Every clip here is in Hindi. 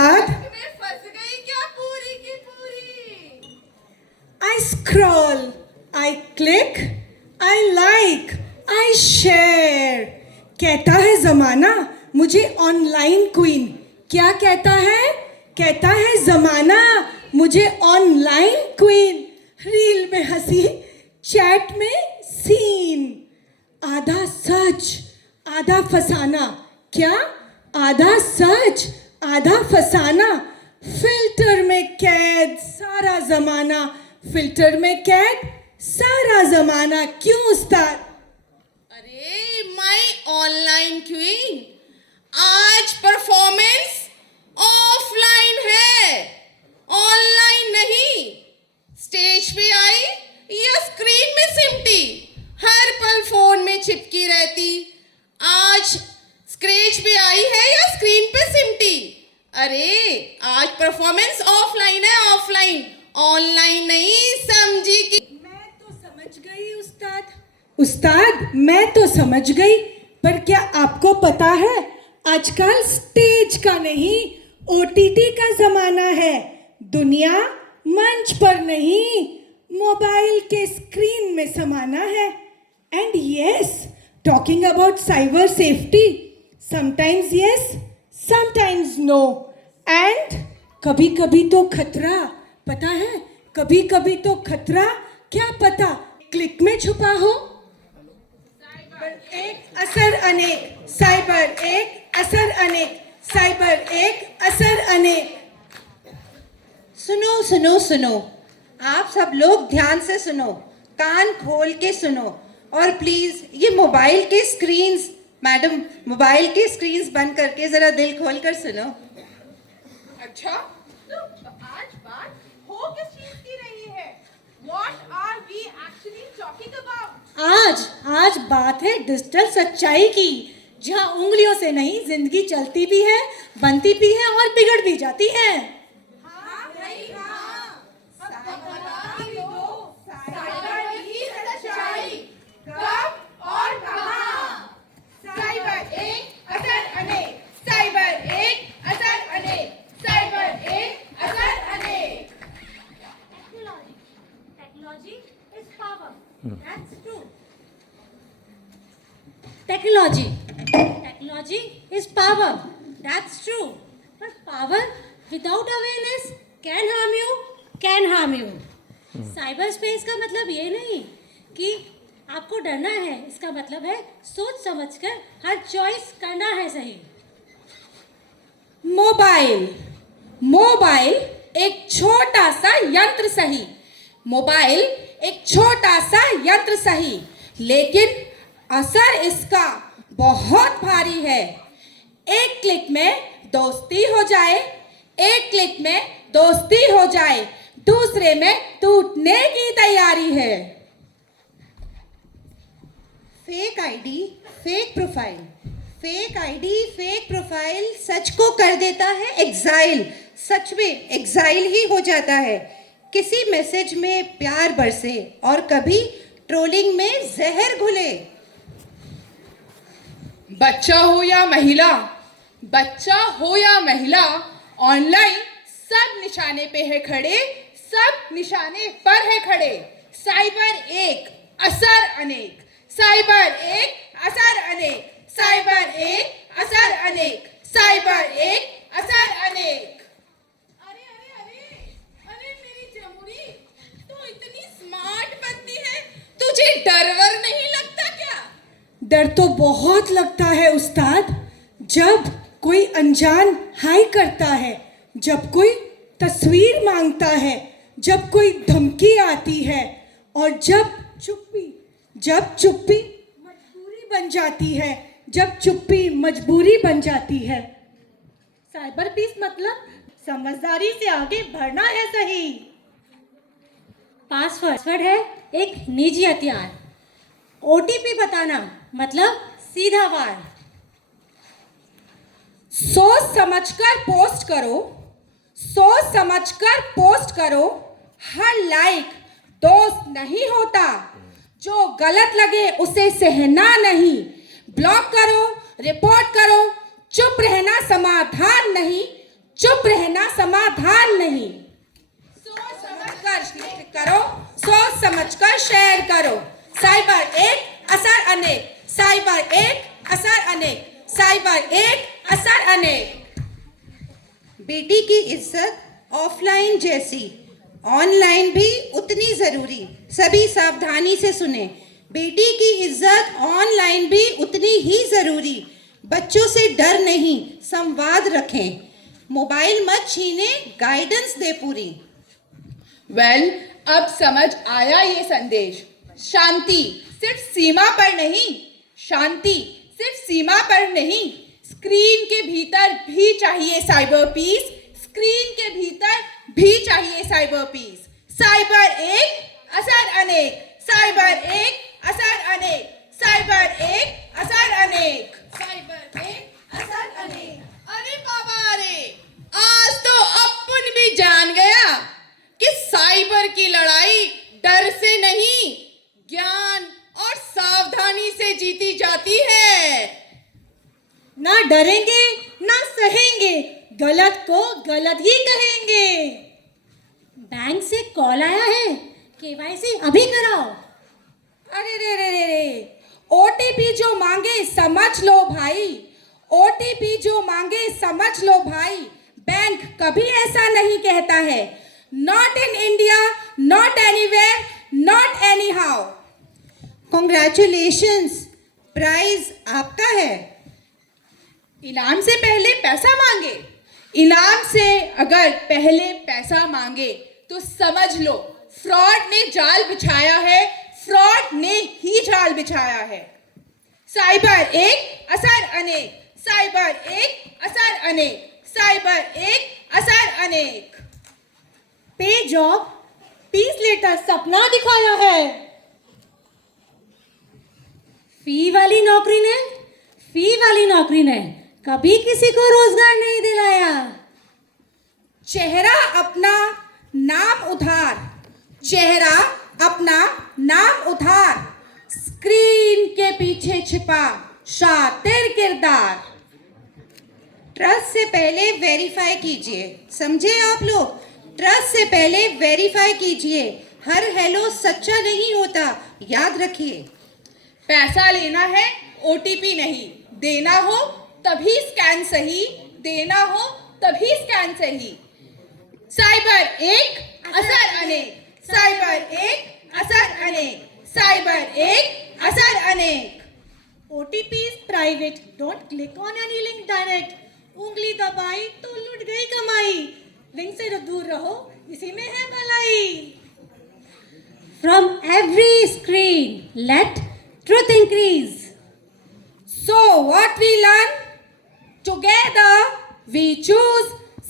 उस्ताद। मैं फंस गई क्या पूरी की पूरी? I scroll, I click, I like, I share। कहता है जमाना मुझे ऑनलाइन क्वीन। क्या कहता है? कहता है जमाना मुझे ऑनलाइन क्वीन। रील में हंसी, चैट में सीन। आधा सच आधा फसाना। क्या? आधा सच आधा फसाना। फिल्टर में कैद सारा जमाना। फिल्टर में कैद सारा जमाना। क्यों उस्ताद? अरे माय ऑनलाइन क्वीन, आज परफॉर्मेंस ऑफलाइन है, ऑनलाइन नहीं। स्टेज पे आई या स्क्रीन में सिमटी, हर पल फोन में चिपकी रहती। आज स्टेज पे आई है या स्क्रीन पे सिमटी। अरे आज परफॉर्मेंस ऑफलाइन है, ऑफलाइन, ऑनलाइन नहीं, समझी कि? मैं तो समझ गई उस्ताद। उस्ताद मैं तो समझ गई, पर क्या आपको पता है आजकल स्टेज का नहीं ओटीटी का जमाना है। दुनिया मंच पर नहीं मोबाइल के स्क्रीन में समाना है। And yes, talking about cyber safety, sometimes yes sometimes no. And कभी कभी तो खतरा, पता है, कभी कभी तो खतरा। क्या पता क्लिक में छुपा हो। एक असर अनेक, साइबर एक असर अनेक, साइबर एक असर अनेक। सुनो सुनो सुनो, आप सब लोग ध्यान से सुनो, कान खोल के सुनो। और प्लीज ये मोबाइल के स्क्रीन्स, मैडम मोबाइल के स्क्रीन्स बंद करके जरा दिल खोल कर सुनो। अच्छा, तो आज बात हो किस चीज की रही है? What are we actually talking about? आज बात है डिजिटल सच्चाई की, जहाँ उंगलियों से नहीं जिंदगी चलती भी है, बनती भी है और बिगड़ भी जाती है। हाँ भाई हाँ, बता भी दो, साइबर की सच्चाई कब और कहाँ? साइबर एक असर अनेक, साइबर एक असर अनेक, साइबर एक असर अनेक। Technology is power. That's true. Technology is power. That's true. But power without awareness can harm you. Cyber space का मतलब ये नहीं कि आपको डरना है, इसका मतलब है सोच समझकर हर चॉइस करना है सही। मोबाइल एक छोटा सा यंत्र सही, मोबाइल एक छोटा सा यंत्र सही, लेकिन असर इसका बहुत भारी है। एक क्लिक में दोस्ती हो जाए, एक क्लिक में दोस्ती हो जाए, दूसरे में टूटने की तैयारी है। Fake ID, fake profile, fake ID, fake profile सच को कर देता है एग्जाइल। सच में एग्जाइल ही हो जाता है। किसी मैसेज में प्यार बरसे और कभी ट्रोलिंग में जहर घुले। बच्चा हो या महिला, ऑनलाइन सब निशाने पे है खड़े, सब निशाने पर है खड़े। साइबर एक असर अनेक, साइबर एक असर अनेक, साइबर एक असर अनेक, साइबर एक असर अनेक। अरे अरे अरे अरे मेरी जमुरी, तू इतनी स्मार्ट बनती है, तुझे डर वर नहीं लगता क्या? डर तो बहुत लगता है उस्ताद, जब कोई अनजान हाय करता है, जब कोई तस्वीर मांगता है, जब कोई धमकी आती है, और जब चुप्पी मजबूरी बन जाती है, जब चुप्पी मजबूरी बन जाती है। साइबर पीस मतलब समझदारी से आगे बढ़ना है सही। पासवर्ड है एक निजी हथियार। ओटीपी बताना मतलब सीधा वार। सोच समझकर पोस्ट करो, सोच समझकर पोस्ट करो। हर लाइक दोस्त नहीं होता, जो गलत लगे उसे सहना नहीं। ब्लॉक करो, रिपोर्ट करो, चुप रहना समाधान नहीं। चुप रहना समाधान नहीं। सोच समझ कर क्लिक करो, सोच समझ कर शेयर करो। साइबर एक असर अनेक, साइबर एक असर अनेक, साइबर एक असर अनेक। बेटी की इज्जत ऑफलाइन जैसी ऑनलाइन भी उतनी जरूरी। सभी सावधानी से सुने। बेटी की इज्जत ऑनलाइन भी उतनी ही जरूरी। बच्चों से डर नहीं, संवाद रखें। मोबाइल मत छीने, गाइडेंस दे पूरी। वेल, अब समझ आया ये संदेश। शांति सिर्फ सीमा पर नहीं, शांति सिर्फ सीमा पर नहीं, स्क्रीन के भीतर भी चाहिए साइबर पीस, स्क्रीन के भीतर भी चाहिए साइबर पीस। साइबर एक असर अनेक, साइबर एक असर अनेक, साइबर एक असर अनेक, साइबर एक असर अनेक। अरे बाबा अरे, आज तो अपन भी जान गया कि साइबर की लड़ाई डर से नहीं, ज्ञान और सावधानी से जीती जाती है। ना डरेंगे ना सहेंगे, गलत को गलत ही कहेंगे। बैंक से कॉल आया है, केवाईसी अभी कराओ। अरे रे रे रे रे, ओटीपी जो मांगे समझ लो भाई, ओटीपी जो मांगे समझ लो भाई। बैंक कभी ऐसा नहीं कहता है। Not in India, not anywhere, not anyhow. Congratulations, prize आपका है। इनाम से पहले पैसा मांगे, इनाम से अगर पहले पैसा मांगे तो समझ लो फ्रॉड ने जाल बिछाया है, फ्रॉड ने ही जाल बिछाया है। साइबर एक असर अनेक, साइबर एक असर अनेक, साइबर एक असर अनेक। पे जॉब पीस लेटर सपना दिखाया है। फी वाली नौकरी ने कभी किसी को रोजगार नहीं दिलाया। चेहरा अपना नाम उधार, चेहरा अपना नाम उधार, स्क्रीन के पीछे छिपा शातिर किरदार। ट्रस्ट से पहले वेरीफाई कीजिए, समझे आप लोग? ट्रस्ट से पहले वेरीफाई कीजिए। हर हेलो सच्चा नहीं होता, याद रखिए। पैसा लेना है ओटीपी नहीं, देना हो तभी स्कैन सही, देना हो तभी स्कैन सही। साइबर एक असर अनेक, साइबर एक असर अनेक, साइबर एक असर अनेक। OTP is private, don't click on any link direct. उंगली दबाई तो लुट गई कमाई, लिंक से दूर रहो, इसी में है भलाई। From every screen, let truth increase. So what we learn? Together we choose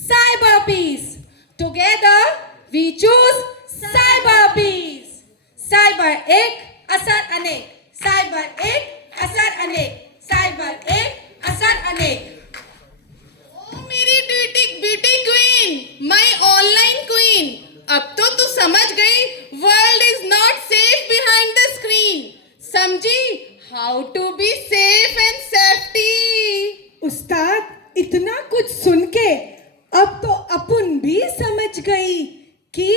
cyber peace. Together we choose cyber peace. Cyber एक असर अनेक, cyber एक असर अनेक, cyber एक असर अनेक। ओ मेरी beauty queen, my online queen, अब तो तू समझ गई world is not safe behind the screen. समझी how to be safe and safety. उस्ताद इतना कुछ सुन के अब तो अपन भी समझ गई कि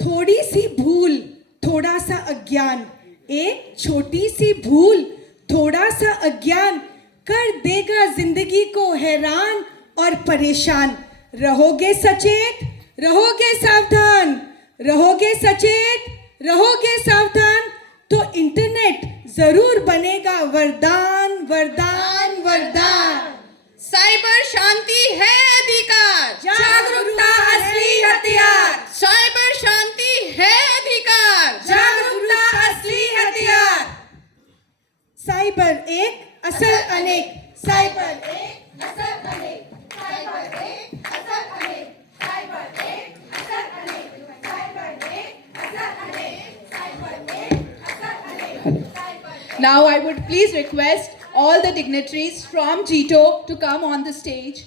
थोड़ी सी भूल, थोड़ा सा अज्ञान, एक छोटी सी भूल, थोड़ा सा अज्ञान कर देगा जिंदगी को हैरान और परेशान। रहोगे सचेत, रहोगे सावधान, रहोगे सचेत, रहोगे सावधान, तो इंटरनेट जरूर बनेगा वरदान, वरदान, वरदान। साइबर शांति है अधिकार, जागरूकता असली हथियार। साइबर शांति है अधिकार, जागरूकता असली हथियार। साइबर एक असर अनेक, साइबर एक असर अनेक, साइबर एक असर अनेक, साइबर एक असर अनेक, साइबर एक असर अनेक, साइबर एक असर अनेक, cyber. Now I would please request all the dignitaries from GTO to come on the stage.